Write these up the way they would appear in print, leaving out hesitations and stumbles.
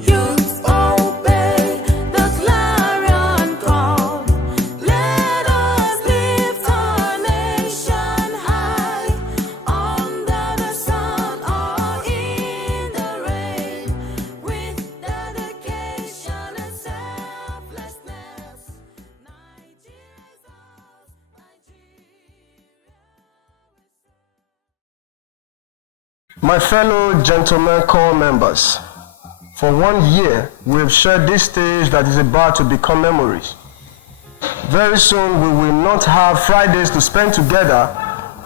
Youth obey the clarion call. Let us lift our nation high, under the sun or in the rain, with dedication and selflessness. Nigeria's ours, My fellow gentlemen corps members, for 1 year we have shared this stage that is about to become memories. Very soon we will not have Fridays to spend together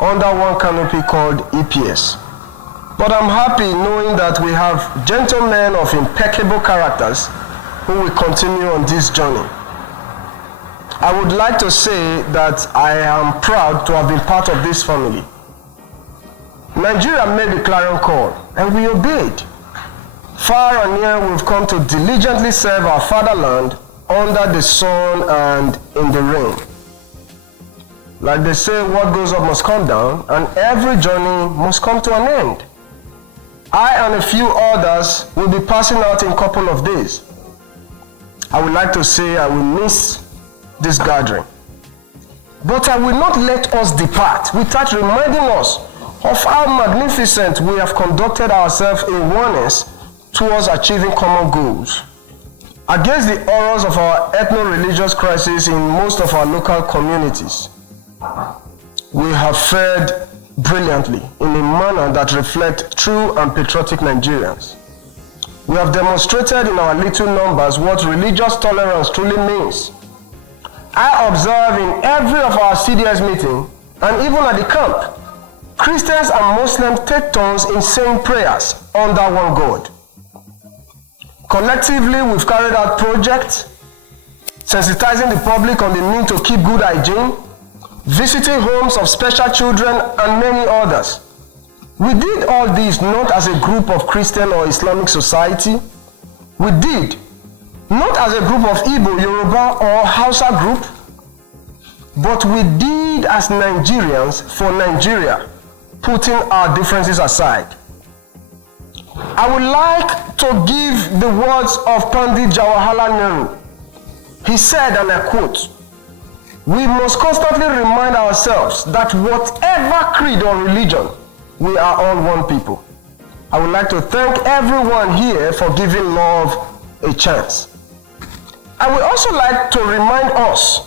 under one canopy called EPS. But I'm happy knowing that we have gentlemen of impeccable characters who will continue on this journey. I would like to say that I am proud to have been part of this family. Nigeria made the clarion call, and we obeyed. Far and near, we've come to diligently serve our fatherland under the sun and in the rain. Like they say, what goes up must come down, and every journey must come to an end. I and a few others will be passing out in a couple of days. I would like to say I will miss this gathering. But I will not let us depart without reminding us of how magnificent we have conducted ourselves in oneness towards achieving common goals. Against the horrors of our ethno-religious crisis in most of our local communities, we have fared brilliantly in a manner that reflects true and patriotic Nigerians. We have demonstrated in our little numbers what religious tolerance truly means. I observe in every of our CDS meetings, and even at the camp, Christians and Muslims take turns in saying prayers under one God. Collectively, we've carried out projects sensitizing the public on the need to keep good hygiene, visiting homes of special children, and many others. We did all this not as a group of Christian or Islamic society. We did not as a group of Igbo, Yoruba, or Hausa group, but we did as Nigerians for Nigeria, putting our differences aside. I would like to give the words of Pandit Jawaharlal Nehru. He said, and I quote, "We must constantly remind ourselves that whatever creed or religion, we are all one people." I would like to thank everyone here for giving love a chance. I would also like to remind us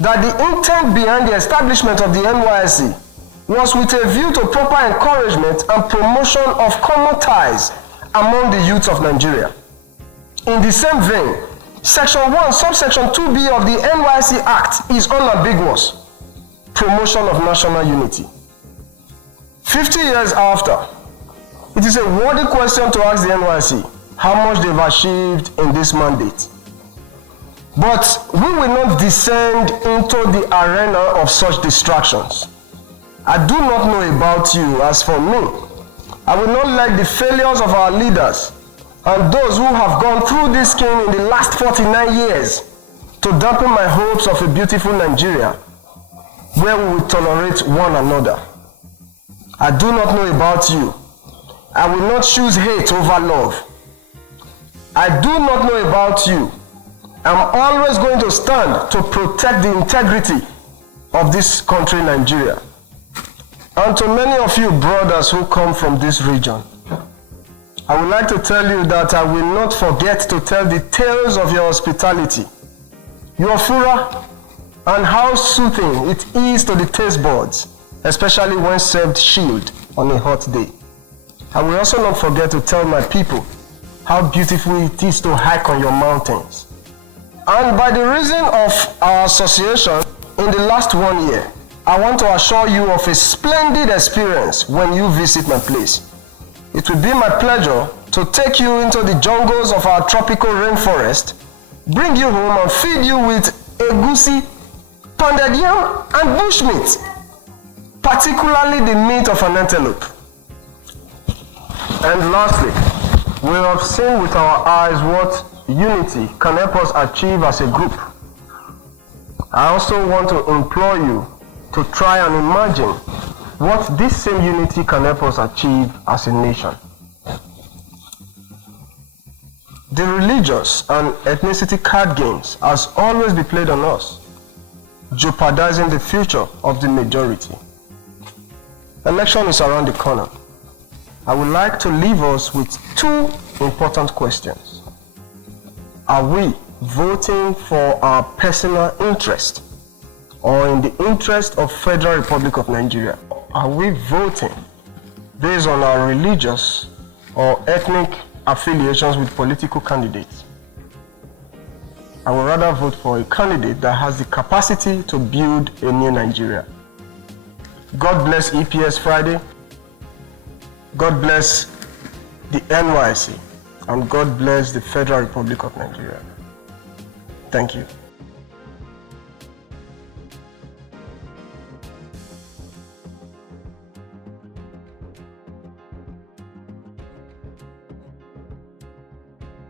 that the intent behind the establishment of the NYSC was with a view to proper encouragement and promotion of common ties among the youth of Nigeria. In the same vein, Section 1, Subsection 2B of the NYSC Act is unambiguous: promotion of national unity. 50 years after, it is a worthy question to ask the NYSC how much they've achieved in this mandate. But we will not descend into the arena of such distractions. I do not know about you. As for me, I will not let the failures of our leaders and those who have gone through this scheme in the last 49 years to dampen my hopes of a beautiful Nigeria where we will tolerate one another. I do not know about you. I will not choose hate over love. I do not know about you. I'm always going to stand to protect the integrity of this country, Nigeria. And to many of you brothers who come from this region, I would like to tell you that I will not forget to tell the tales of your hospitality, your fura, and how soothing it is to the taste buds, especially when served chilled on a hot day. I will also not forget to tell my people how beautiful it is to hike on your mountains. And by the reason of our association in the last 1 year, I want to assure you of a splendid experience when you visit my place. It will be my pleasure to take you into the jungles of our tropical rainforest, bring you home and feed you with egusi, pounded yam, and bushmeat, particularly the meat of an antelope. And lastly, we have seen with our eyes what unity can help us achieve as a group. I also want to implore you to try and imagine what this same unity can help us achieve as a nation. The religious and ethnicity card games has always been played on us, jeopardizing the future of the majority. Election is around the corner. I would like to leave us with two important questions. Are we voting for our personal interest or in the interest of Federal Republic of Nigeria? Are we voting based on our religious or ethnic affiliations with political candidates? I would rather vote for a candidate that has the capacity to build a new Nigeria. God bless EPS Friday. God bless the NYSC. And God bless the Federal Republic of Nigeria. Thank you.